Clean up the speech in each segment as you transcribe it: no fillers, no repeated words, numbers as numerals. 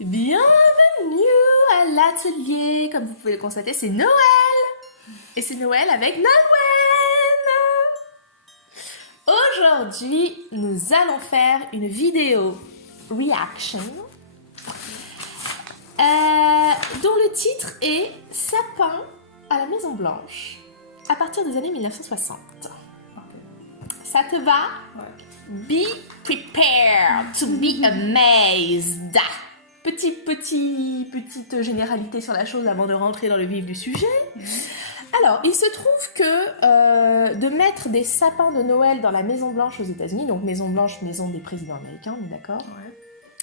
Bienvenue à l'atelier. Comme vous pouvez le constater, c'est Noël. Et c'est Noël avec Nolwenn. Aujourd'hui, nous allons faire une vidéo reaction dont le titre est Sapin à la Maison Blanche à partir des années 1960. Ça te va? Ouais. Be prepared to be amazed. Petite généralité sur la chose avant de rentrer dans le vif du sujet. Alors, il se trouve que de mettre des sapins de Noël dans la Maison Blanche aux États-Unis, donc Maison Blanche, maison des présidents américains, on est d'accord? Ouais.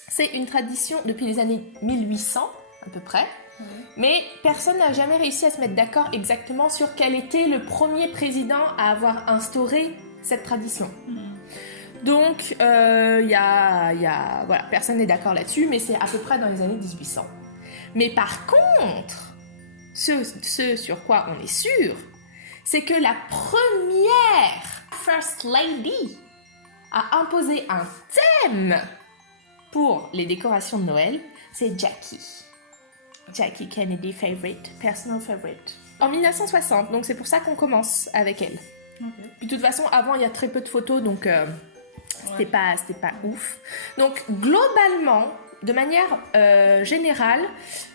C'est une tradition depuis les années 1800 à peu près. Ouais. Mais personne n'a jamais réussi à se mettre d'accord exactement sur quel était le premier président à avoir instauré cette tradition. Donc, voilà, personne n'est d'accord là-dessus, mais c'est à peu près dans les années 1800. Mais par contre, ce sur quoi on est sûr, c'est que la première First Lady a imposé un thème pour les décorations de Noël, c'est Jackie. Jackie Kennedy favorite, personal favorite. En 1960, donc c'est pour ça qu'on commence avec elle. Okay. Puis de toute façon, avant, il y a très peu de photos, donc c'était pas ouf. Donc globalement, de manière générale,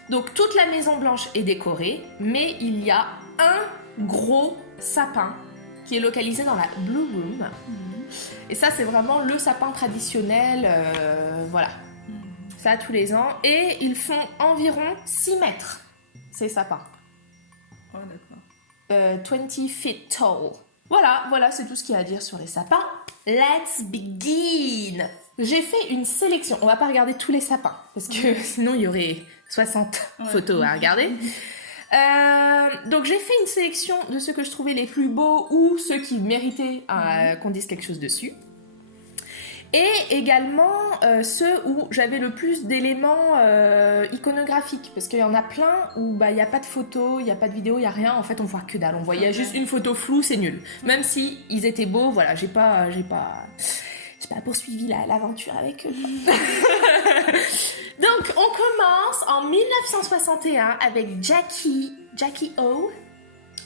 donc toute la Maison Blanche est décorée, mais il y a un gros sapin qui est localisé dans la Blue Room. Et ça, c'est vraiment le sapin traditionnel, voilà. Ça, tous les ans. Et ils font environ 6 mètres, ces sapins. Oh, d'accord. 20 feet tall. Voilà, c'est tout ce qu'il y a à dire sur les sapins. Let's begin! J'ai fait une sélection. On va pas regarder tous les sapins, parce que sinon il y aurait 60 photos à regarder. Donc j'ai fait une sélection de ceux que je trouvais les plus beaux ou ceux qui méritaient qu'on dise quelque chose dessus. Et également ceux où j'avais le plus d'éléments iconographiques, parce qu'il y en a plein où il n'y a pas de photos, il n'y a pas de vidéo, il n'y a rien, en fait on voit que dalle, on voyait juste une photo floue, c'est nul. Même si ils étaient beaux, voilà, j'ai pas poursuivi l'aventure avec eux. Donc on commence en 1961 avec Jackie O.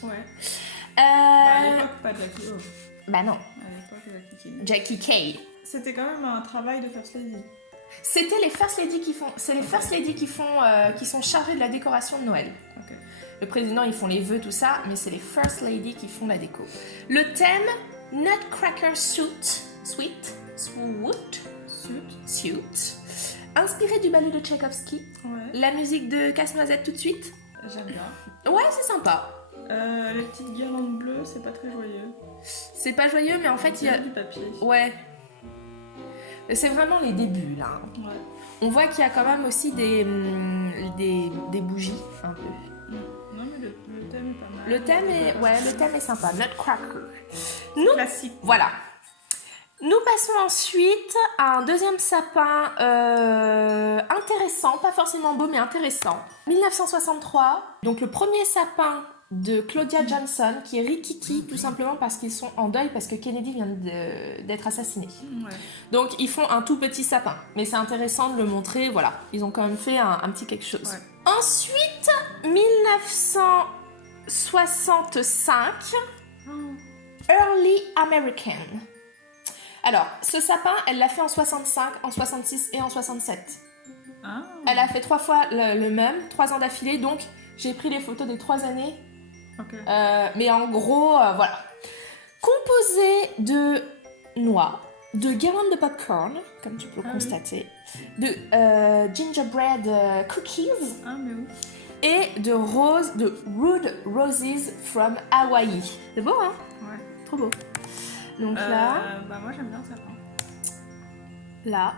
Ouais. Euh... À l'époque, pas Jackie O. Bah non. À l'époque, Jackie K. C'était quand même un travail de First Lady. C'était les First Lady qui font. C'est les First Lady qui sont chargées de la décoration de Noël. Okay. Le président, ils font les vœux, tout ça, mais c'est les First Lady qui font la déco. Le thème, Nutcracker Suit. Inspiré du ballet de Tchaïkovski. Ouais. La musique de Casse-Noisette tout de suite. J'aime bien. Ouais, c'est sympa. Les petites guirlandes bleues, c'est pas très joyeux. C'est pas joyeux, mais en fait, il y a du papier. Ouais. C'est vraiment les débuts, là. Ouais. On voit qu'il y a quand même aussi des bougies, un peu. Non, mais le thème est pas mal. Le thème est sympa. Nutcracker. Classique. Voilà. Nous passons ensuite à un deuxième sapin intéressant, pas forcément beau, mais intéressant. 1963, donc le premier sapin de Claudia Johnson, qui est rikiki, tout simplement parce qu'ils sont en deuil, parce que Kennedy vient d'être assassiné. Ouais. Donc ils font un tout petit sapin, mais c'est intéressant de le montrer, voilà, ils ont quand même fait un petit quelque chose. Ouais. Ensuite, 1965, Early American. Alors, ce sapin, elle l'a fait en 65, en 66 et en 67. Ah. Elle a fait 3 fois le même, 3 ans d'affilée, donc j'ai pris les photos des 3 années. Okay. Mais en gros, voilà. Composé de noix, de guirlandes de popcorn, comme tu peux constater, de gingerbread cookies, mais oui. et de wood roses from Hawaii. C'est beau, hein? Ouais. Trop beau. Donc là... moi j'aime bien ça. Là,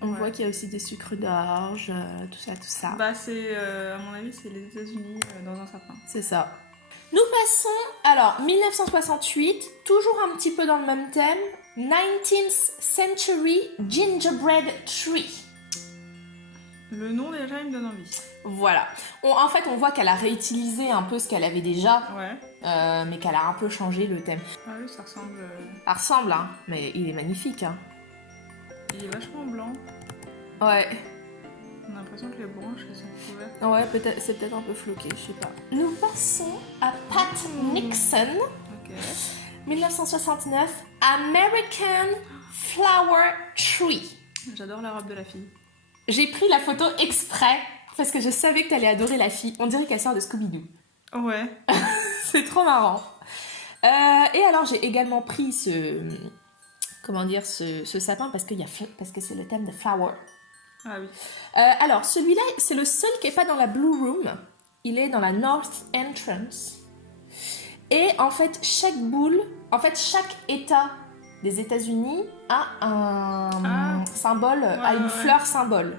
on voit qu'il y a aussi des sucres d'orge, tout ça. C'est, à mon avis, c'est les États-Unis dans un sapin. C'est ça. Nous passons, alors, 1968, toujours un petit peu dans le même thème, 19th Century Gingerbread Tree. Le nom déjà, il me donne envie. Voilà. En fait, on voit qu'elle a réutilisé un peu ce qu'elle avait déjà, mais qu'elle a un peu changé le thème. Ah oui, ça ressemble... Ça ressemble, hein, mais il est magnifique. Hein. Il est vachement blanc. Ouais. On a l'impression que les branches elles sont couvertes. Ouais, peut-être, c'est peut-être un peu floqué, je sais pas. Nous passons à Pat Nixon, Ok. 1969, American Flower Tree. J'adore la robe de la fille. J'ai pris la photo exprès parce que je savais que t'allais adorer la fille. On dirait qu'elle sort de Scooby-Doo. Ouais. C'est trop marrant. Et alors, j'ai également pris ce sapin parce que c'est le thème de Flower. Ah oui. Alors, celui-là, c'est le seul qui n'est pas dans la Blue Room. Il est dans la North Entrance. Et en fait, chaque État des États-Unis a un symbole, a une fleur symbole.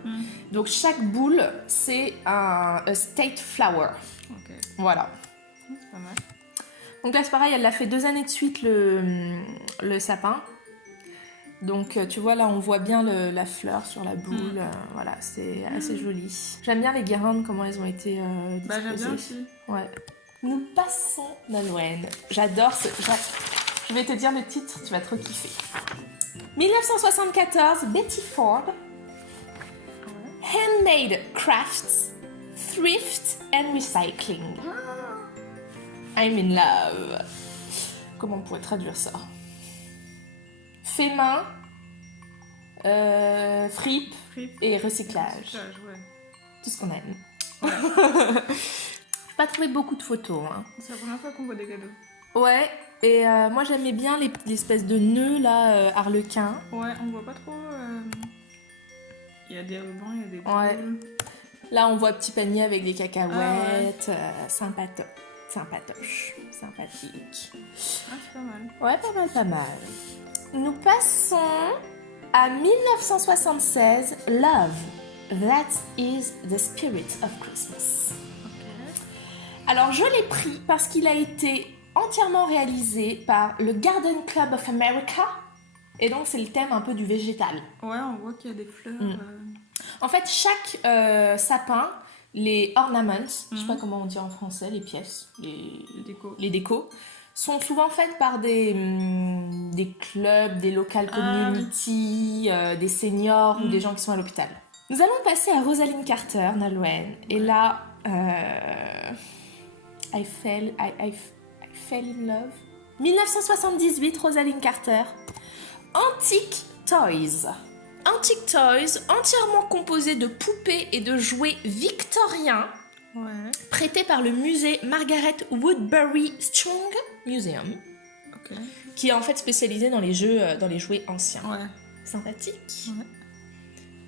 Donc, chaque boule, c'est un state flower. Ok. Voilà. C'est pas mal. Donc là, c'est pareil, elle l'a fait 2 années de suite, le sapin. Donc, tu vois, là, on voit bien la fleur sur la boule. Voilà, c'est assez joli. J'aime bien les guirlandes, comment elles ont été disposées. Bah, j'aime bien aussi. Ouais. Nous passons, Nolwenn. J'adore Je vais te dire le titre, tu vas trop kiffer. 1974, Betty Ford. Handmade crafts, thrift and recycling. I'm in love. Comment on pourrait traduire ça? Fait main, fripe et recyclage. Ouais. Tout ce qu'on aime. Ouais. J'ai pas trouvé beaucoup de photos. Hein. C'est la première fois qu'on voit des cadeaux. Ouais, et moi j'aimais bien l'espèce de nœud là, harlequin. Ouais, on voit pas trop. Il y a des rubans, il y a des boules. Ouais. Là on voit petit panier avec des cacahuètes. Sympatoche. Sympathique. Ah, c'est pas mal. Ouais, pas mal. Nous passons à 1976, Love. That is the spirit of Christmas. Ok. Alors, je l'ai pris parce qu'il a été entièrement réalisé par le Garden Club of America. Et donc, c'est le thème un peu du végétal. Ouais, on voit qu'il y a des fleurs. En fait, chaque sapin, les ornaments, je sais pas comment on dit en français, les pièces, les décos, sont souvent faites par des clubs, des local community, des seniors ou des gens qui sont à l'hôpital. Nous allons passer à Rosalind Carter, Nolwenn. Et là, I fell in love. 1978, Rosalind Carter. Antique Toys. Antique Toys, entièrement composé de poupées et de jouets victoriens, prêtés par le musée Margaret Woodbury Strong Museum, qui est en fait spécialisé dans les jouets anciens. Ouais. Sympathique. Ouais.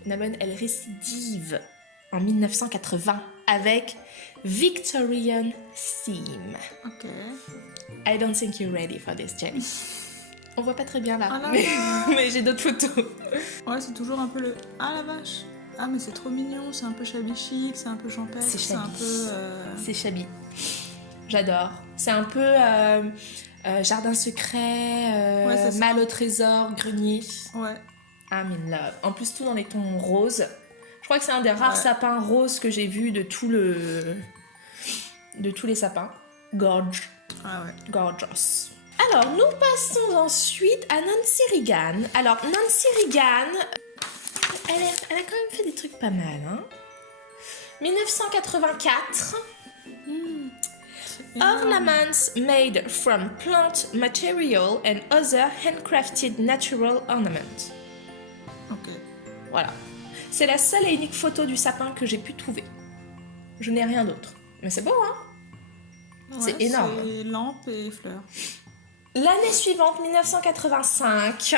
Nolwenn, elle récidive en 1980 avec Victorian Theme. Ok. I don't think you're ready for this, Jenny. On voit pas très bien là, Ah, mais j'ai d'autres photos. Ouais, c'est toujours un peu le... Ah la vache. Ah mais c'est trop mignon, c'est un peu shabby chic, c'est un peu champêtre, c'est un peu... C'est shabby. J'adore. C'est un peu jardin secret, mal au trésor, grenier. Ouais. I'm in love. En plus, tout dans les tons roses. Je crois que c'est un des rares sapins roses que j'ai vu de tous les sapins. Gorge. Ah ouais. Gorgeous. Alors, nous passons ensuite à Nancy Reagan. Alors, Nancy Reagan, elle a quand même fait des trucs pas mal. Hein. 1984. Ornaments made from plant material and other handcrafted natural ornaments. Ok. Voilà. C'est la seule et unique photo du sapin que j'ai pu trouver. Je n'ai rien d'autre. Mais c'est beau, hein? Ouais, c'est énorme. C'est lampes et fleurs. L'année suivante, 1985,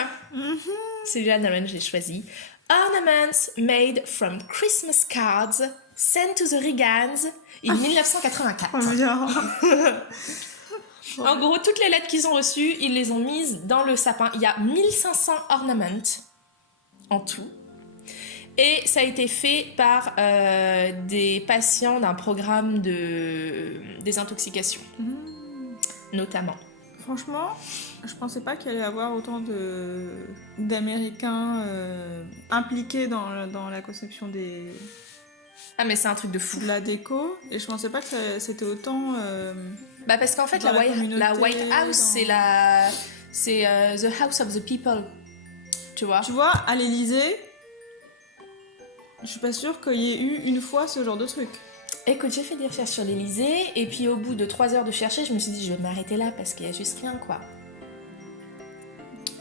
c'est bien Nolwenn, j'ai choisi. Ornaments made from Christmas cards sent to the Reagans in 1984. Oh, mais genre... En gros, toutes les lettres qu'ils ont reçues, ils les ont mises dans le sapin. Il y a 1500 ornaments en tout. Et ça a été fait par des patients d'un programme de désintoxication, notamment. Franchement, je pensais pas qu'il allait y avoir autant d'Américains impliqués dans la conception de Ah mais c'est un truc de fou. la déco. Et je pensais pas que c'était autant... Bah parce qu'en fait dans la White House dans- c'est the house of the people. Tu vois? Tu vois, à l'Élysée, Je suis pas sûre qu'il y ait eu une fois ce genre de truc. Écoute, j'ai fait des recherches sur l'Elysée, et puis au bout de 3 heures de chercher, je me suis dit, je vais m'arrêter là, parce qu'il y a juste rien, quoi.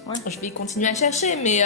Ouais. Je vais continuer à chercher, mais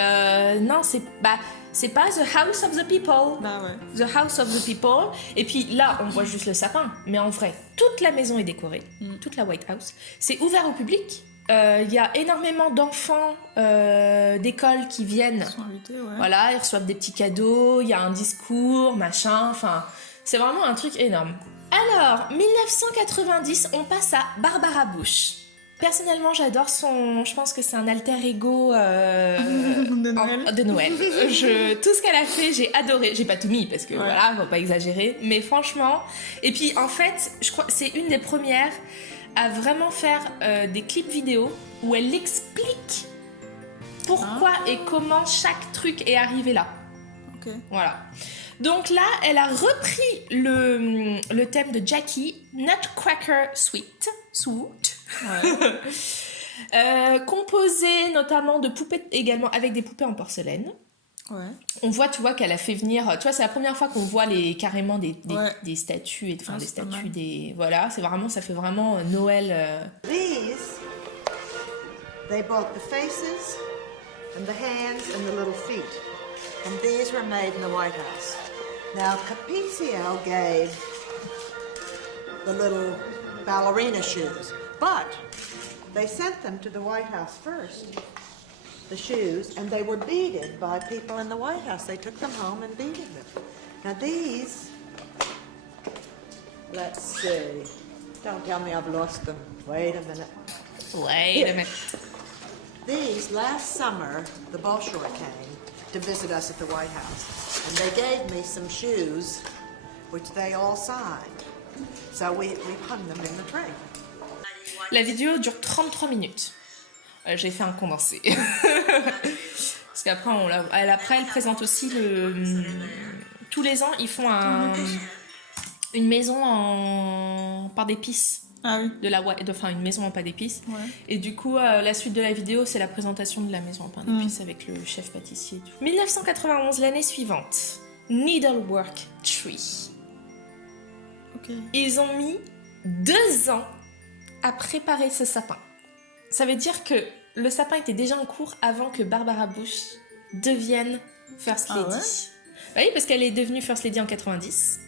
non, c'est pas The House of the People. Bah ouais. The House of the People. Et puis là, on voit juste le sapin. Mais en vrai, toute la maison est décorée. Toute la White House. C'est ouvert au public. Il y a énormément d'enfants d'école qui viennent. Ils sont invités, ouais. Voilà, ils reçoivent des petits cadeaux. Il y a un discours, machin. Enfin, c'est vraiment un truc énorme. Alors, 1990, on passe à Barbara Bush. Personnellement, j'adore son... Je pense que c'est un alter ego de Noël. de Noël. Tout ce qu'elle a fait, j'ai adoré. J'ai pas tout mis parce que voilà, faut pas exagérer. Mais franchement... Et puis, en fait, je crois que c'est une des premières à vraiment faire des clips vidéo où elle explique pourquoi et comment chaque truc est arrivé là. Ok. Voilà. Donc là, elle a repris le thème de Jackie, Nutcracker Suite. Ouais. Composé notamment de poupées, également avec des poupées en porcelaine. Ouais. On voit, tu vois, qu'elle a fait venir... Tu vois, c'est la première fois qu'on voit carrément des statues, des statues, voilà, c'est vraiment, ça fait vraiment Noël... These, they bought the faces and the hands and the little feet. And these were made in the White House. Now, Capizio gave the little ballerina shoes, but they sent them to the White House first, the shoes, and they were beaded by people in the White House. They took them home and beaded them. Now these, let's see, don't tell me I've lost them. Wait a minute. Wait a minute. These, last summer, the Bolshoi came to visit us at the White House, and they gave me some shoes, which they all signed. So we've hung them in the tree. La vidéo dure 33 minutes. J'ai fait un condensé. Parce qu'après, elle présente aussi tous les ans, ils font une maison en pain d'épices. Ah oui. Enfin, une maison en pain d'épices. Ouais. Et du coup, la suite de la vidéo, c'est la présentation de la maison en pain d'épices avec le chef pâtissier et tout. 1991, l'année suivante. Needlework Tree. Ok. Ils ont mis 2 ans à préparer ce sapin. Ça veut dire que le sapin était déjà en cours avant que Barbara Bush devienne First Lady. Ah ouais? Bah oui, parce qu'elle est devenue First Lady en 90.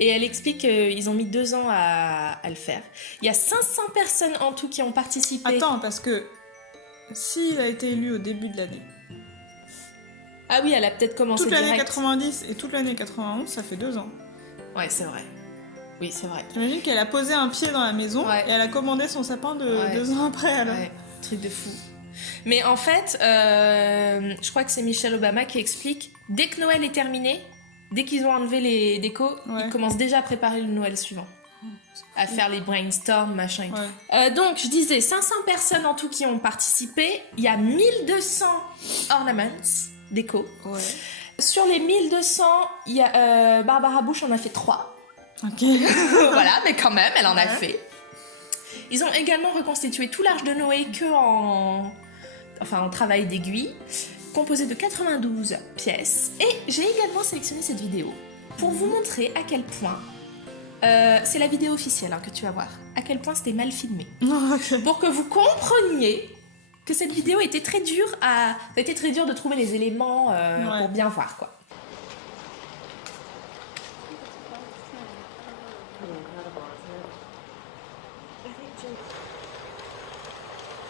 Et elle explique qu'ils ont mis 2 ans à le faire. Il y a 500 personnes en tout qui ont participé. Attends, parce que s'il a été élu au début de l'année, Ah oui, elle a peut-être commencé toute l'année direct. 90 et toute l'année 91, ça fait 2 ans. Ouais, c'est vrai. Oui, c'est vrai. J'imagine qu'elle a posé un pied dans la maison et elle a commandé son sapin 2 ans après, alors. Ouais, truc de fou. Mais en fait, je crois que c'est Michelle Obama qui explique, dès que Noël est terminé, dès qu'ils ont enlevé les décos, ils commencent déjà à préparer le Noël suivant. À faire les brainstorms, machin et tout. Donc, je disais, 500 personnes en tout qui ont participé. Il y a 1200 ornaments, déco. Ouais. Sur les 1200, il y a, Barbara Bush en a fait 3. Ok. Voilà, mais quand même, elle en a fait. Ils ont également reconstitué tout l'arche de Noé en travail d'aiguille, composé de 92 pièces. Et j'ai également sélectionné cette vidéo pour vous montrer à quel point, c'est la vidéo officielle que tu vas voir, à quel point c'était mal filmé. Ok. Pour que vous compreniez que cette vidéo était très dure ça a été très dur de trouver les éléments pour bien voir, quoi.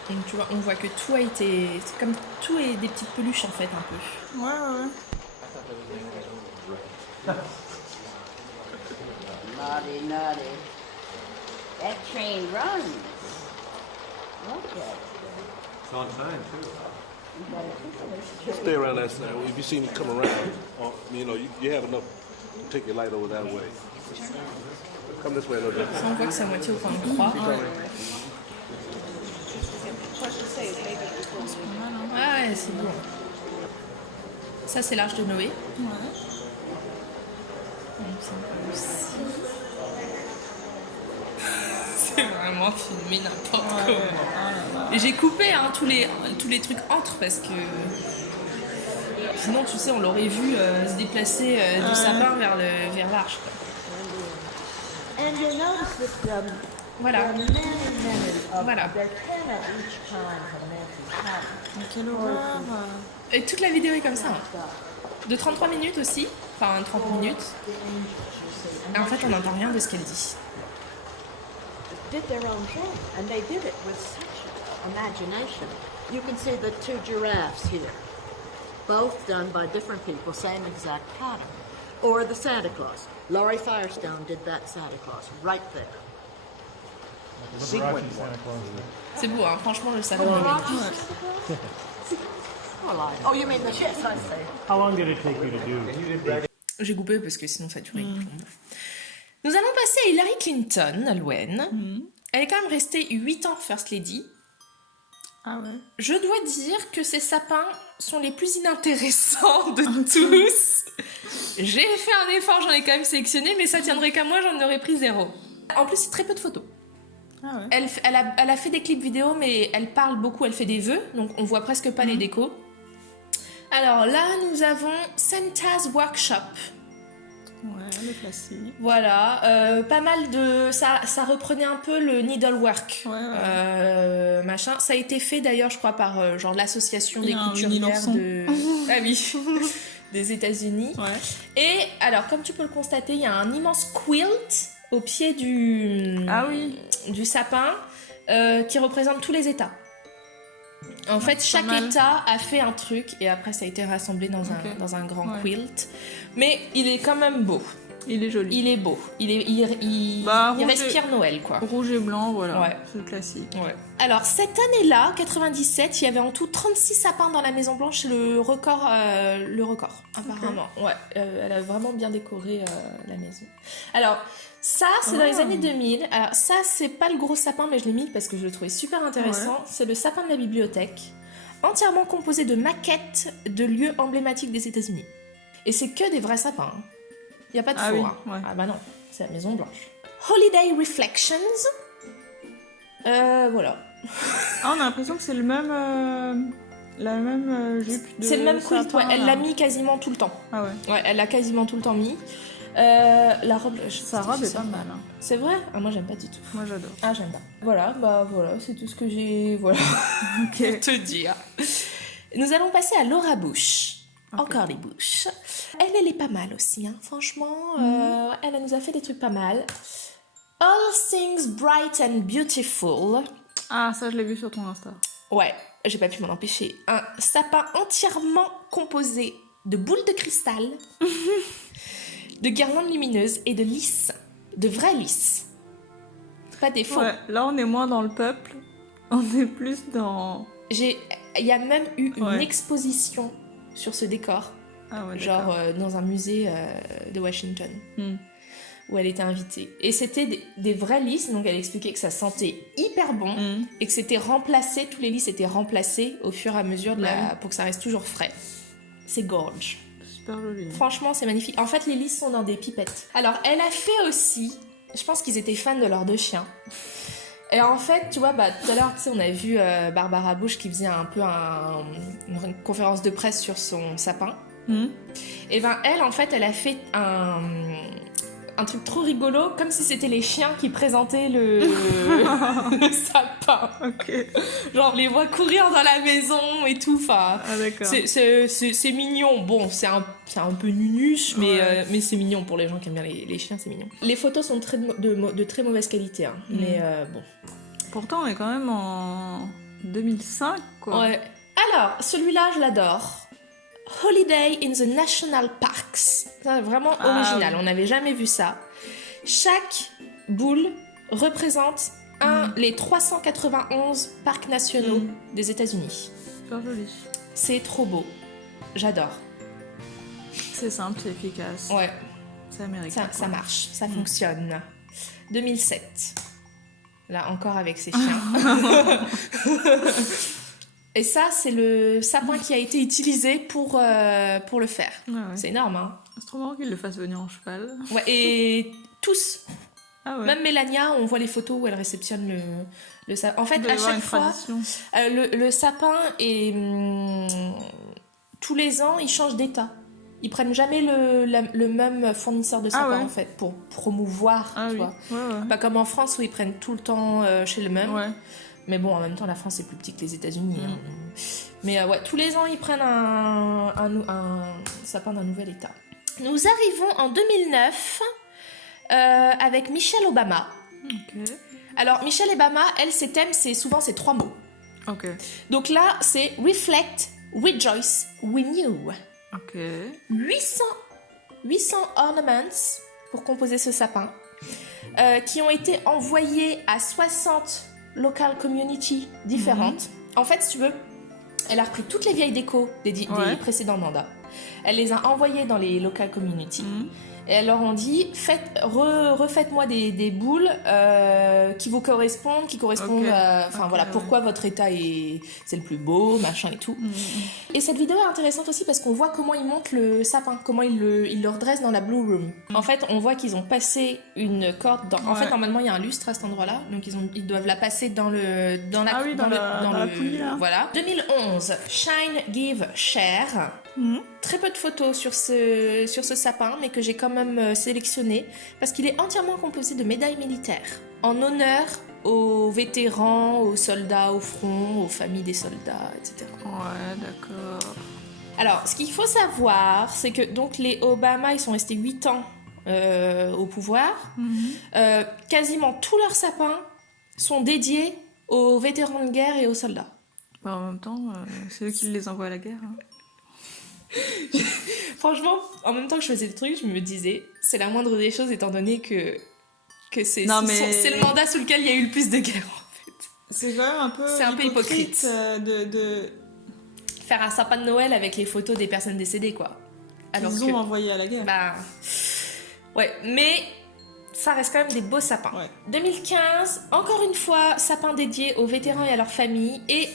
Donc tu vois, on voit que tout a été... C'est comme tout est des petites peluches en fait, un peu. Ouais. Naughty, naughty. That train runs. Okay. It's on time, too. Stay around that side. If you see me come around, you have enough to take your light over that way. Come this way a little bit. Ça, on voit que c'est à moitié au point de croix. Ouais, c'est bon. Ça, c'est l'arche de Noé. Ouais. C'est vraiment filmé n'importe comment. Et j'ai coupé tous les trucs entre parce que Sinon, tu sais, on l'aurait vu se déplacer du sapin vers l'arche. Quoi. And you'll notice that Voilà. there are many of Voilà. There's 10 of each kind of Nancy's pattern. Mais quelle horreur. Et toute la vidéo est comme ça. Hein. De 33 minutes aussi. Enfin, 30 minutes. Et en fait, on n'entend rien de ce qu'elle dit. Did their own thing, and they did it with such imagination. You can see the 2 giraffes here, both done by different people, same exact pattern. Or the Santa Claus. Laurie Firestone did that Santa Claus right there. Sequin one. C'est beau, hein. Franchement, le sapin. Oh, you mean the yes, I see. How long did it take you to do? J'ai coupé parce que sinon ça durait une plombe. Nous allons passer à Hillary Clinton, Nolwenn. Elle est quand même restée 8 ans First Lady. Ah ouais. Je dois dire que ces sapins sont les plus inintéressants de tous. J'ai fait un effort, j'en ai quand même sélectionné, mais ça tiendrait qu'à moi, j'en aurais pris 0. En plus, c'est très peu de photos. Ah ouais. Elle a fait des clips vidéo, mais elle parle beaucoup, elle fait des vœux, donc on voit presque pas les décos. Alors là, nous avons Santa's Workshop. Ouais, le classique. Voilà, pas mal de... Ça reprenait un peu le needlework, Ouais. machin. Ça a été fait d'ailleurs, je crois, par genre l'association des Il y a un couturières mini-ourson. de... Ah oui, des États-Unis. Ouais. Et alors, comme tu peux le constater, il y a un immense quilt au pied du sapin qui représente tous les États. En fait, chaque État a fait un truc et après ça a été rassemblé dans un grand quilt. Mais il est quand même beau. Il est joli. Il est beau. Il respire Noël, quoi. Rouge et blanc, voilà. Ouais. C'est le classique. Ouais. Alors, cette année-là, 97, il y avait en tout 36 sapins dans la Maison Blanche. C'est le record, apparemment. Ouais, elle a vraiment bien décoré la maison. Alors, ça, c'est dans les années 2000. Alors, ça, c'est pas le gros sapin, mais je l'ai mis parce que je le trouvais super intéressant. Ouais. C'est le sapin de la bibliothèque, entièrement composé de maquettes de lieux emblématiques des États-Unis. Et c'est que des vrais sapins. Il n'y a pas de faux. Oui, hein. ouais. Ah bah non, c'est la Maison Blanche. Holiday Reflections. Voilà. Ah, on a l'impression que c'est le même... la même jupe de C'est le même quilt, sapin, ouais. Elle là. l'a mis quasiment tout le temps. Ah ouais. Ouais, elle l'a quasiment tout le temps mis. La robe... Sa robe est pas mal. Hein. C'est vrai? Ah, moi, j'aime pas du tout. Moi, j'adore. Ah, j'aime pas. Voilà, bah voilà, c'est tout ce que j'ai... Voilà. Ok. Pour te dire. Nous allons passer à Laura Bush. Okay. Encore les Bush. Elle est pas mal aussi, hein. Franchement. Elle nous a fait des trucs pas mal. All Things Bright and Beautiful. Ah, ça, je l'ai vu sur ton Insta. Ouais, j'ai pas pu m'en empêcher. Un sapin entièrement composé de boules de cristal, de guirlandes lumineuses et de lys. De vrais lys. Pas des faux. Ouais, là, on est moins dans le peuple. On est plus dans... Il y a même eu une exposition sur ce décor. Ah ouais, genre dans un musée de Washington. Où elle était invitée. Et c'était des vrais lys, donc elle expliquait que ça sentait hyper bon et que c'était remplacé, tous les lys étaient remplacés au fur et à mesure pour que ça reste toujours frais. C'est gorge. Super joli. Franchement, c'est magnifique. En fait, les lys sont dans des pipettes. Alors, elle a fait aussi, je pense qu'ils étaient fans de leurs 2 chiens. Et en fait, tu vois, tout à l'heure, tu sais, on a vu Barbara Bush qui faisait un peu une conférence de presse sur son sapin. Et ben elle, en fait, elle a fait un truc trop rigolo, comme si c'était les chiens qui présentaient le sapin. Ok. Genre, on les voit courir dans la maison et tout. Enfin, ah, d'accord. c'est mignon. Bon, c'est un peu nunuche, mais c'est mignon pour les gens qui aiment bien les chiens, c'est mignon. Les photos sont de très mauvaise qualité, hein, mais bon. Pourtant, on est quand même en 2005, quoi. Ouais. Alors, celui-là, je l'adore. Holiday in the National Parks. C'est vraiment original, on n'avait jamais vu ça. Chaque boule représente les 391 parcs nationaux des États-Unis. Super joli. C'est trop beau. J'adore. C'est simple, c'est efficace. Ouais. C'est américain. Ça marche, ça fonctionne. 2007. Là, encore avec ses chiens. Et ça, c'est le sapin qui a été utilisé pour le faire. Ah ouais. C'est énorme, hein. C'est trop marrant qu'ils le fassent venir en cheval. Ouais, et tous. Ah ouais. Même Mélania, on voit les photos où elle réceptionne le sapin. En fait, à chaque fois, le sapin est tous les ans, ils changent d'état. Ils prennent jamais le même fournisseur de sapin, ouais. en fait, pour promouvoir, tu vois. Ouais. Pas comme en France où ils prennent tout le temps chez le même. Ouais. Mais bon, en même temps, la France est plus petite que les États-Unis. Hein. Mais ouais, tous les ans, ils prennent un sapin d'un nouvel état. Nous arrivons en 2009 avec Michelle Obama. Ok. Alors, Michelle Obama, elle, ses thèmes, souvent, c'est 3 mots. Ok. Donc là, c'est Reflect, Rejoice, Renew. Ok. 800 ornaments pour composer ce sapin, qui ont été envoyés à 60 local communities différentes. En fait, si tu veux, elle a repris toutes les vieilles décos des précédents mandats. Elle les a envoyées dans les local communities. Et elles leur ont dit, refaites-moi des boules qui vous correspondent, pourquoi votre état c'est le plus beau, machin et tout. Et cette vidéo est intéressante aussi parce qu'on voit comment ils montent le sapin, comment ils le redressent dans la Blue Room. En fait, on voit qu'ils ont passé une corde En fait, normalement, il y a un lustre à cet endroit-là, donc ils doivent la passer dans la poulie, là. Voilà. 2011, Shine, Give, Share. Très peu de photos sur ce sapin, mais que j'ai quand même sélectionné parce qu'il est entièrement composé de médailles militaires en honneur aux vétérans, aux soldats au front, aux familles des soldats, etc. Ouais, d'accord. Alors, ce qu'il faut savoir, c'est que donc les Obama, ils sont restés 8 ans au pouvoir. Quasiment tous leurs sapins sont dédiés aux vétérans de guerre et aux soldats. Bah, en même temps, c'est eux qui les envoient à la guerre. Hein. Franchement, en même temps que je faisais le truc, je me disais, c'est la moindre des choses étant donné que c'est le mandat sous lequel il y a eu le plus de guerres, en fait. C'est quand même un peu hypocrite de faire un sapin de Noël avec les photos des personnes décédées, quoi. Alors qu'ils ont envoyé à la guerre. Bah, ouais, mais ça reste quand même des beaux sapins. Ouais. 2015, encore une fois, sapin dédié aux vétérans et à leurs familles et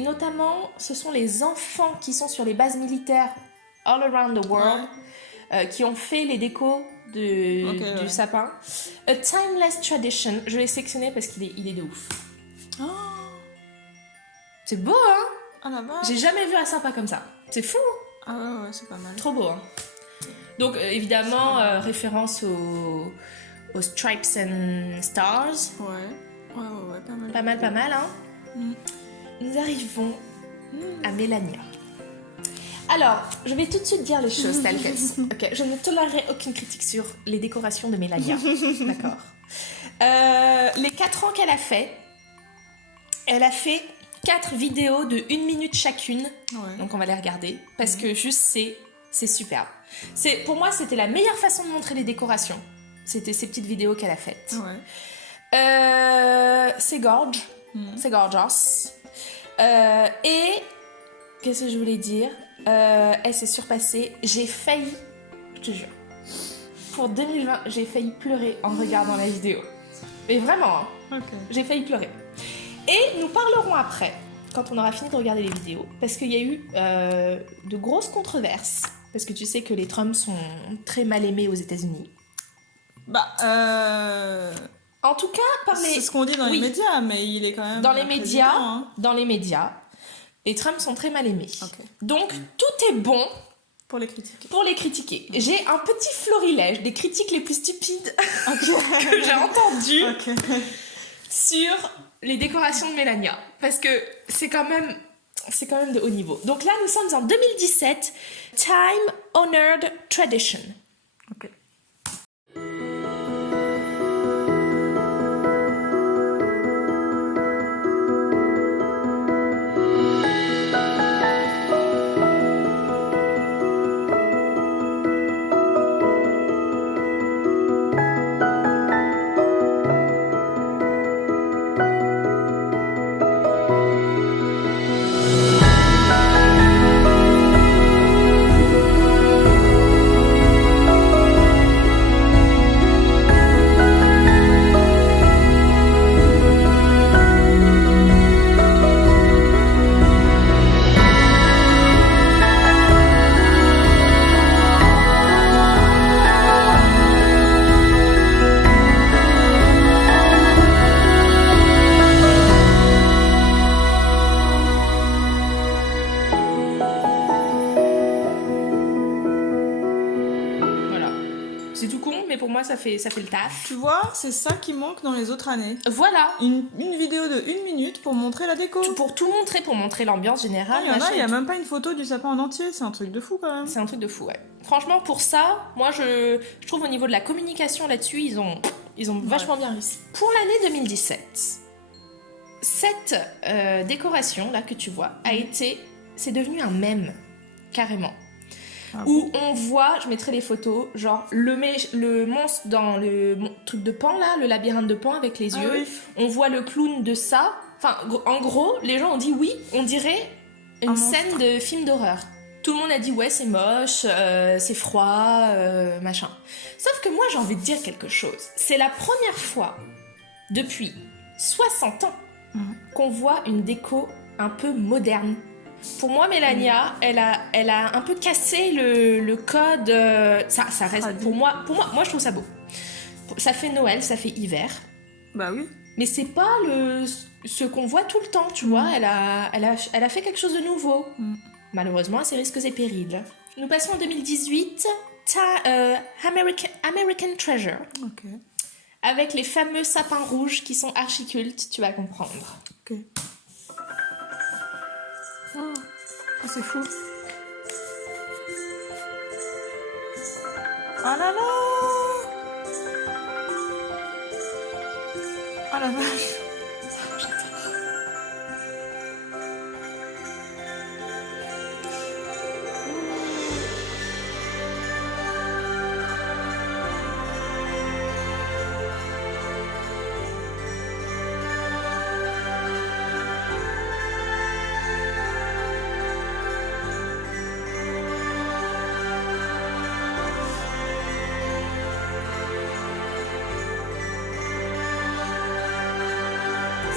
notamment, ce sont les enfants qui sont sur les bases militaires all around the world qui ont fait les décos du sapin. A Timeless Tradition, je l'ai sélectionné parce qu'il est de ouf. Oh. C'est beau, hein? Ah la vache. J'ai jamais vu un sapin comme ça. C'est fou. Ah ouais, c'est pas mal. Trop beau, hein? Donc évidemment, référence aux Stripes and Stars. Ouais, pas mal. Pas mal, hein? Nous arrivons à Mélania. Alors, je vais tout de suite dire les choses telles qu'elles sont. Ok, je ne tolérerai aucune critique sur les décorations de Mélania. D'accord. Les 4 ans qu'elle a fait, elle a fait 4 vidéos de 1 minute chacune. Ouais. Donc on va les regarder parce que juste c'est superbe. Pour moi, c'était la meilleure façon de montrer les décorations. C'était ces petites vidéos qu'elle a faites. Ouais. C'est gorge. C'est gorgeous. Et qu'est-ce que je voulais dire? Elle s'est surpassée. J'ai failli, je te jure, pour 2020, j'ai failli pleurer en regardant la vidéo. Mais vraiment, hein. J'ai failli pleurer. Et nous parlerons après, quand on aura fini de regarder les vidéos, parce qu'il y a eu de grosses controverses. Parce que tu sais que les Trump sont très mal aimés aux États-Unis. En tout cas, c'est ce qu'on dit dans les médias, mais il est quand même dans les médias, les Trump sont très mal aimés. Donc, tout est bon pour les critiquer. J'ai un petit florilège des critiques les plus stupides que j'ai entendues sur les décorations de Mélania. Parce que c'est quand même de haut niveau. Donc là, nous sommes en 2017. Time Honored Tradition. Ok. C'est tout con, mais pour moi, ça fait le taf. Tu vois, c'est ça qui manque dans les autres années. Voilà. Une vidéo de 1 minute pour montrer la déco. Pour tout montrer, pour montrer l'ambiance générale. Il y en a, machin il y a et tout. même pas une photo du sapin en entier. C'est un truc de fou quand même. C'est un truc de fou, ouais. Franchement, pour ça, moi, je trouve au niveau de la communication là-dessus, ils ont vachement bien réussi. Pour l'année 2017, cette décoration là que tu vois c'est devenu un mème, carrément. Ah Où on voit, je mettrai les photos, genre le monstre dans le truc de Pan là, le labyrinthe de Pan avec les yeux. Oui. On voit le clown de ça. Enfin, en gros, les gens ont dit oui, on dirait une scène de film d'horreur. Tout le monde a dit ouais, c'est moche, c'est froid, machin. Sauf que moi, j'ai envie de dire quelque chose. C'est la première fois depuis 60 ans qu'on voit une déco un peu moderne. Pour moi, Mélania, elle a un peu cassé le code. Ça reste pour moi, je trouve ça beau. Ça fait Noël, ça fait hiver. Bah oui. Mais c'est pas ce qu'on voit tout le temps, tu vois. Elle a fait quelque chose de nouveau. Malheureusement, à ses risques et périls. Nous passons en 2018. American Treasure. Ok. Avec les fameux sapins rouges qui sont archi-cultes, tu vas comprendre. Ok. Oh, c'est fou. Oh là là. Oh la vache.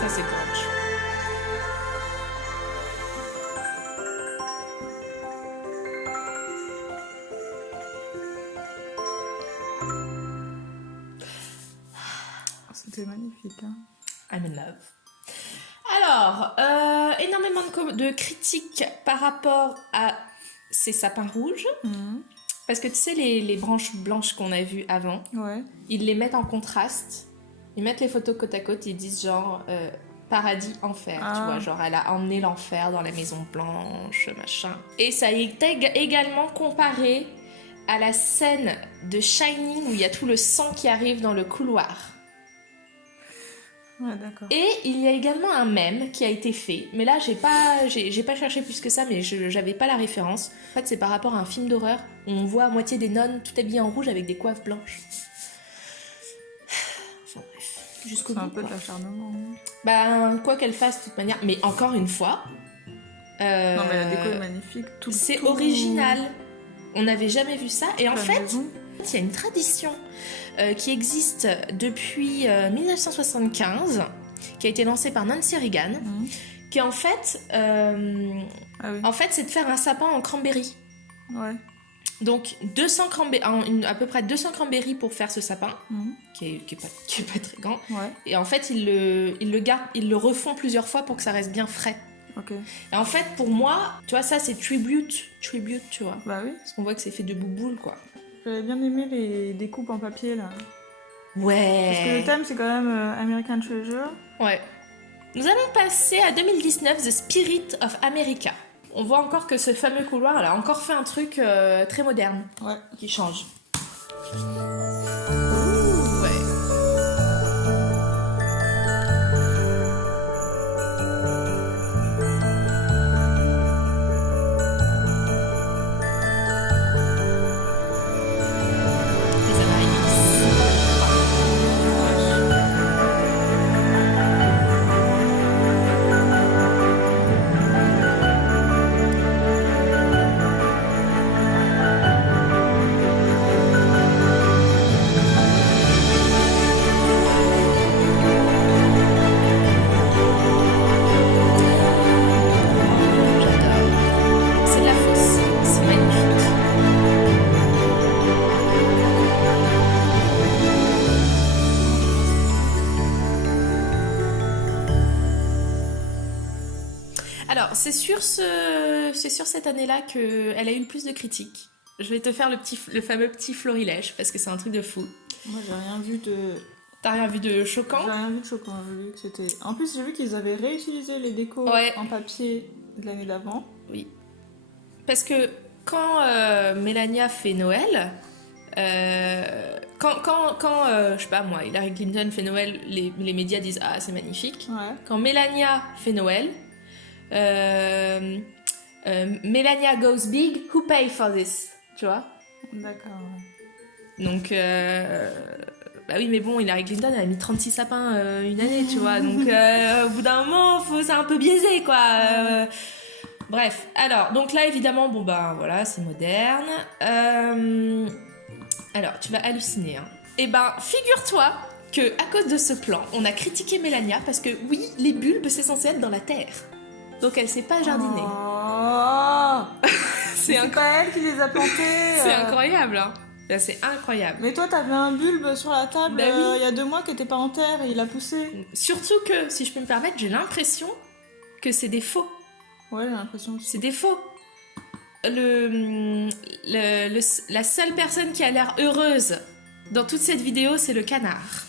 Ça, c'est grunge. C'était magnifique. Hein. I'm in love. Alors, énormément de critiques par rapport à ces sapins rouges. Parce que tu sais, les branches blanches qu'on a vues avant, Ouais. ils les mettent en contraste. Ils mettent les photos côte à côte, ils disent genre paradis, enfer, tu vois, genre elle a emmené l'enfer dans la maison blanche, machin. Et ça a été également comparé à la scène de Shining où il y a tout le sang qui arrive dans le couloir. Ouais, d'accord. Et il y a également un mème qui a été fait, mais là j'ai pas cherché plus que ça, mais j'avais pas la référence. En fait, c'est par rapport à un film d'horreur où on voit à moitié des nonnes tout habillées en rouge avec des coiffes blanches. Enfin bref, jusqu'au bout. C'est un peu de quoi. l'acharnement. Ben, quoi qu'elle fasse, de toute manière. Mais encore une fois. Non, mais la déco est magnifique. C'est original. On n'avait jamais vu ça. Et en La fait, maison. il y a une tradition qui existe depuis 1975, qui a été lancée par Nancy Reagan, qui en fait, Ah oui. en fait, c'est de faire un sapin en cranberry. Ouais. Donc, à peu près 200 cranberries pour faire ce sapin, qui est pas très grand. Ouais. Et en fait, ils le refont plusieurs fois pour que ça reste bien frais. Ok. Et en fait, pour moi, tu vois, ça c'est tribute, tu vois. Bah oui. Parce qu'on voit que c'est fait de bouboule, quoi. J'avais bien aimé les découpes en papier là. Ouais. Parce que le thème c'est quand même American Treasure. Ouais. Nous allons passer à 2019, The Spirit of America. On voit encore que ce fameux couloir, elle a encore fait un truc très moderne. Ouais. Qui change. Ouais. Les Américains. J'adore. C'est de la fosse. C'est magnifique. Alors, c'est sur cette année-là qu'elle a eu le plus de critiques. Je vais te faire le fameux petit florilège parce que c'est un truc de fou. Moi, j'ai rien vu de... T'as rien vu de choquant? J'ai rien vu de choquant. J'ai vu que c'était... En plus, j'ai vu qu'ils avaient réutilisé les décos Ouais. en papier de l'année d'avant. Oui. Parce que quand Melania fait Noël, quand je sais pas moi, Hillary Clinton fait Noël, les médias disent ah c'est magnifique. Ouais. Quand Melania fait Noël, Melania goes big, who pay for this? Tu vois? D'accord. Donc bah oui mais bon, Hillary Clinton elle a mis 36 sapins une année, tu vois. Donc au bout d'un moment, c'est un peu biaisé quoi. Bref, alors, donc là, évidemment, bon, ben, voilà, c'est moderne. Alors, tu vas halluciner, hein. Eh ben, figure-toi que à cause de ce plan, on a critiqué Melania parce que, oui, les bulbes, c'est censé être dans la terre. Donc, elle sait pas jardiner. Oh C'est pas elle qui les a plantés. C'est incroyable, hein. Là, c'est incroyable. Mais toi, t'avais un bulbe sur la table Bah oui. il y a 2 mois qui était pas en terre et il a poussé. Surtout que, si je peux me permettre, j'ai l'impression que c'est des faux. Ouais, j'ai l'impression que C'est des faux. La seule personne qui a l'air heureuse dans toute cette vidéo, c'est le canard.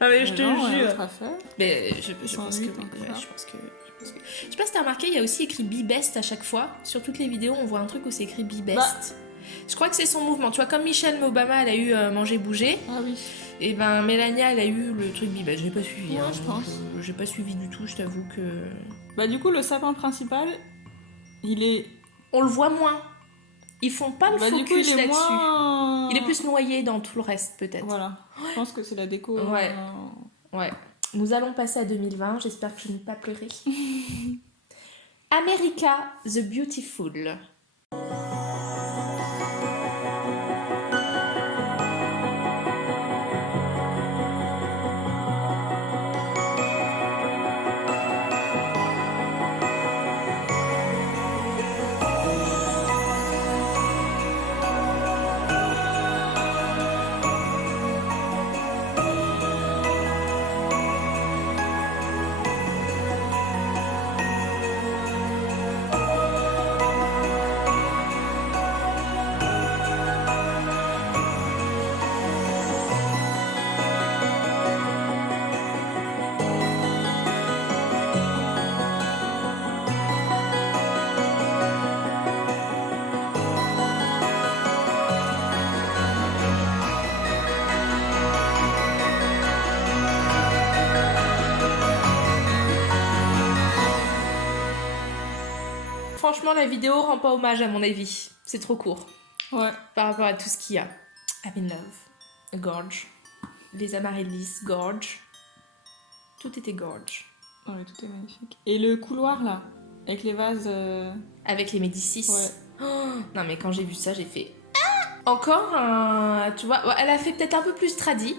Ah mais je te jure. Autre affaire. Mais je pense que Sans oui. doute, Ouais, encore. je pense que. Je sais pas si t'as remarqué, il y a aussi écrit Be Best à chaque fois. Sur toutes les vidéos, on voit un truc où c'est écrit Be Best. Bah. Je crois que c'est son mouvement. Tu vois, comme Michelle Obama, elle a eu Manger Bouger. Ah oui. Et ben Mélania, elle a eu le truc Be Best. J'ai pas suivi. Ouais, hein. je pense. J'ai pas suivi du tout, je t'avoue que. Bah du coup, le sapin principal, il est... On le voit moins. Ils font pas le Bah du focus coup, il est là-dessus. moins... Il est plus noyé dans tout le reste, peut-être. Voilà. Je pense que c'est la déco. Ouais. Ouais. Nous allons passer à 2020. J'espère que je n'ai pas pleuré. America the Beautiful. Franchement, la vidéo rend pas hommage à mon avis. C'est trop court Ouais. par rapport à tout ce qu'il y a. I'm in love. Gorge. Les amaryllis, gorge. Tout était gorge. Ouais, tout est magnifique. Et le couloir, là, avec les vases... Avec les Médicis. Ouais. Oh, non mais quand j'ai vu ça, j'ai fait... Ah encore un... Tu vois, ouais, elle a fait peut-être un peu plus tradi.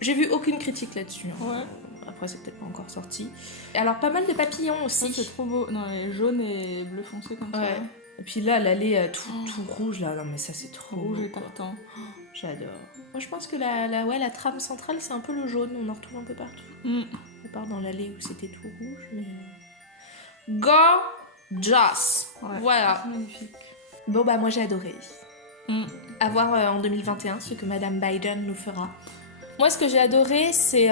J'ai vu aucune critique là-dessus. Hein. Ouais. Après, c'est peut-être pas encore sorti. Et alors, pas mal de papillons Ça, aussi. c'est trop beau. Non, les jaunes et bleu foncé comme Ouais. Et puis là, l'allée tout rouge, là. Non mais ça, c'est trop ça. Rouge beau, et quoi. tartan. J'adore. Moi, je pense que la trame centrale, c'est un peu le jaune. On en retrouve un peu partout. Mm. À part dans l'allée où c'était tout rouge, mais... Gorgeous. Ouais. Voilà. C'est magnifique. Bon, bah, moi, j'ai adoré. Mm. À voir en 2021 ce que Madame Biden nous fera. Moi, ce que j'ai adoré, c'est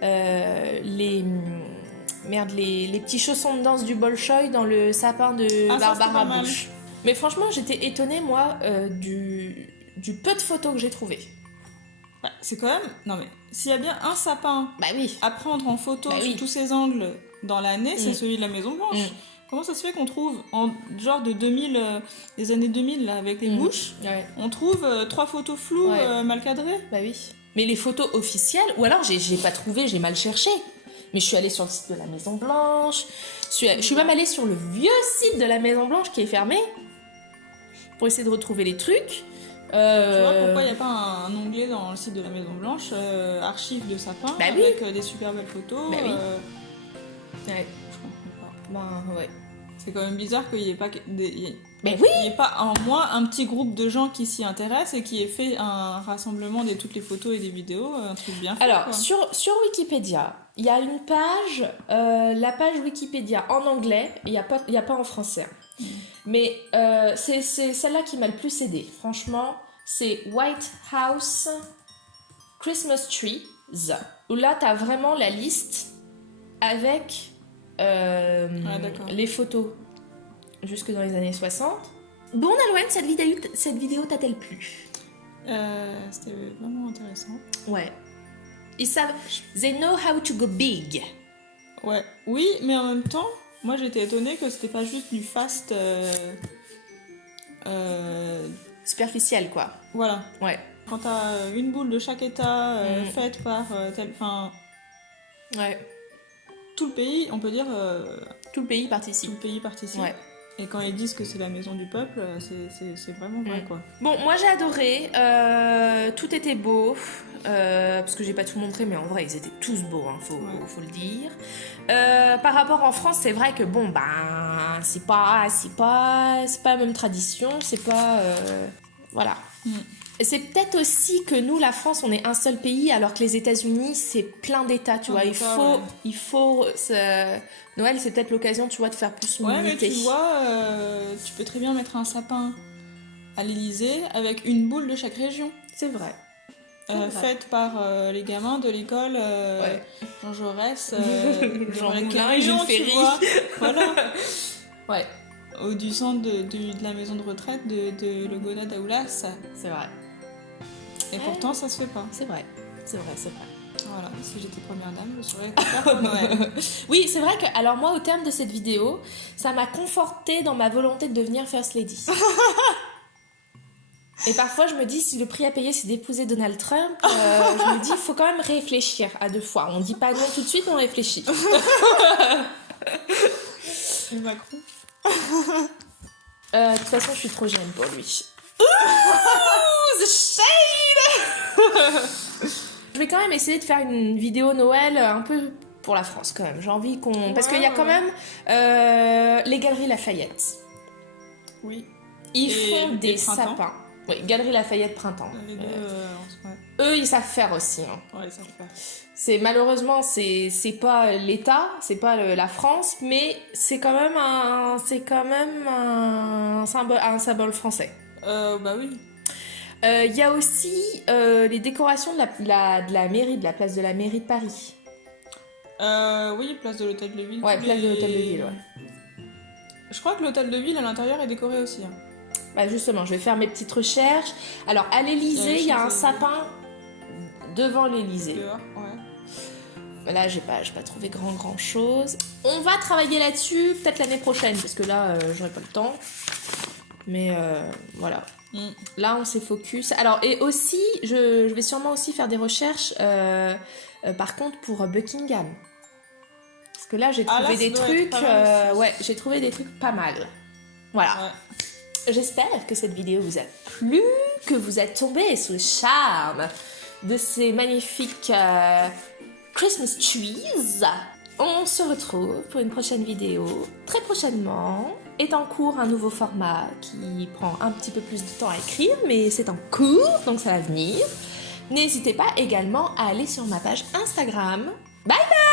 les petits chaussons de danse du Bolchoï dans le sapin de Ah, ça, c'était Barbara pas mal. Bush. Mais franchement, j'étais étonnée, moi, du peu de photos que j'ai trouvées. Bah, c'est quand même... Non mais, s'il y a bien un sapin Bah oui. à prendre en photo Bah oui. sous tous ses angles dans l'année, c'est Mm. celui de la Maison Blanche. Mm. Comment ça se fait qu'on trouve, en genre de 2000, des années 2000, là, avec les Mm. bouches, Ouais. on trouve 3 photos floues, Ouais. mal cadrées? Bah oui. Mais les photos officielles, ou alors j'ai pas trouvé, j'ai mal cherché. Mais je suis allée sur le site de la Maison Blanche. Je suis même allée sur le vieux site de la Maison Blanche qui est fermé pour essayer de retrouver les trucs. Tu vois pourquoi il n'y a pas un onglet dans le site de la Maison Blanche, archives de sapins, Bah oui. avec des super belles photos? Bah oui. Ouais. Je comprends pas. Ben ouais. C'est quand même bizarre qu'il n'y ait pas Mais oui. il n'y ait pas en moins un petit groupe de gens qui s'y intéressent et qui ait fait un rassemblement de toutes les photos et des vidéos, un truc bien fait. Alors, quoi. sur Wikipédia, il y a une page, la page Wikipédia en anglais, il y a pas en français. Mais c'est celle-là qui m'a le plus aidé. Franchement, c'est White House Christmas Trees, où là, t'as vraiment la liste avec les photos jusque dans les années 60. Bon, Nolwenn, cette vidéo t'a-t-elle plu? C'était vraiment intéressant. Ouais. Ils savent... They know how to go big. Ouais. Oui, mais en même temps, moi j'étais étonnée que c'était pas juste du fast... Superficiel, quoi. Voilà. Ouais. Quand t'as une boule de chaque état faite par tel... Enfin... Ouais. Tout le pays, on peut dire... Tout le pays participe. Tout le pays participe. Ouais. Et quand ils disent que c'est la maison du peuple, c'est vraiment vrai, quoi. Bon, moi j'ai adoré. Tout était beau. Parce que j'ai pas tout montré, mais en vrai, ils étaient tous beaux, hein, faut le dire. Par rapport en France, c'est vrai que bon, ben, c'est pas la même tradition, c'est pas... voilà. Et c'est peut-être aussi que nous, la France, on est un seul pays, alors que les États-Unis, c'est plein d'États, tu vois. Il faut Noël, c'est peut-être l'occasion, tu vois, de faire plus une unité. Mais tu vois, tu peux très bien mettre un sapin à l'Élysée avec une boule de chaque région. C'est vrai. Faite par les gamins de l'école Jean Jaurès, Jean Moulin, Carillon, Jules Ferry. tu vois. Voilà. Ouais. Ou du centre de la maison de retraite de Logona d'Aoulas. C'est vrai. Et pourtant, ça se fait pas. C'est vrai. Voilà, si j'étais première dame, je saurais quoi faire pour Noël. Oui, c'est vrai que, alors moi, au terme de cette vidéo, ça m'a confortée dans ma volonté de devenir First Lady. Et parfois, je me dis, si le prix à payer, c'est d'épouser Donald Trump, je me dis, il faut quand même réfléchir à 2 fois. On dit pas non tout de suite, on réfléchit. Et Macron. De toute façon, je suis trop jeune pour lui. Ooh, the shade. Je vais quand même essayer de faire une vidéo Noël un peu pour la France, quand même. J'ai envie qu'on... Parce qu'il y a quand même les Galeries Lafayette. Oui. Ils font des printemps. sapins. Oui, Galerie Lafayette Printemps. Les deux, Eux, ils savent faire aussi. Hein. Ouais, ça fait. C'est malheureusement c'est pas l'État, c'est pas la France, mais c'est quand même un symbole français. Bah oui. Il y a aussi les décorations de la mairie, de la place de la mairie de Paris. Oui, place de l'hôtel de ville. Ouais, place de l'hôtel de ville, ouais. Je crois que l'hôtel de ville à l'intérieur est décoré aussi. Hein. Bah justement, je vais faire mes petites recherches. Alors à l'Élysée, il y a un sapin devant l'Élysée. Dehors, ouais. Là, j'ai pas trouvé grand chose. On va travailler là-dessus peut-être l'année prochaine parce que là, j'aurai pas le temps. Mais voilà. Là, on s'est focus. Alors et aussi, je vais sûrement aussi faire des recherches. Par contre, pour Buckingham. Parce que là, j'ai trouvé des trucs. Ouais, j'ai trouvé des trucs pas mal. Voilà. Ouais. J'espère que cette vidéo vous a plu, que vous êtes tombés sous le charme de ces magnifiques Christmas trees. On se retrouve pour une prochaine vidéo. Très prochainement est en cours un nouveau format qui prend un petit peu plus de temps à écrire, mais c'est en cours, donc ça va venir. N'hésitez pas également à aller sur ma page Instagram. Bye bye!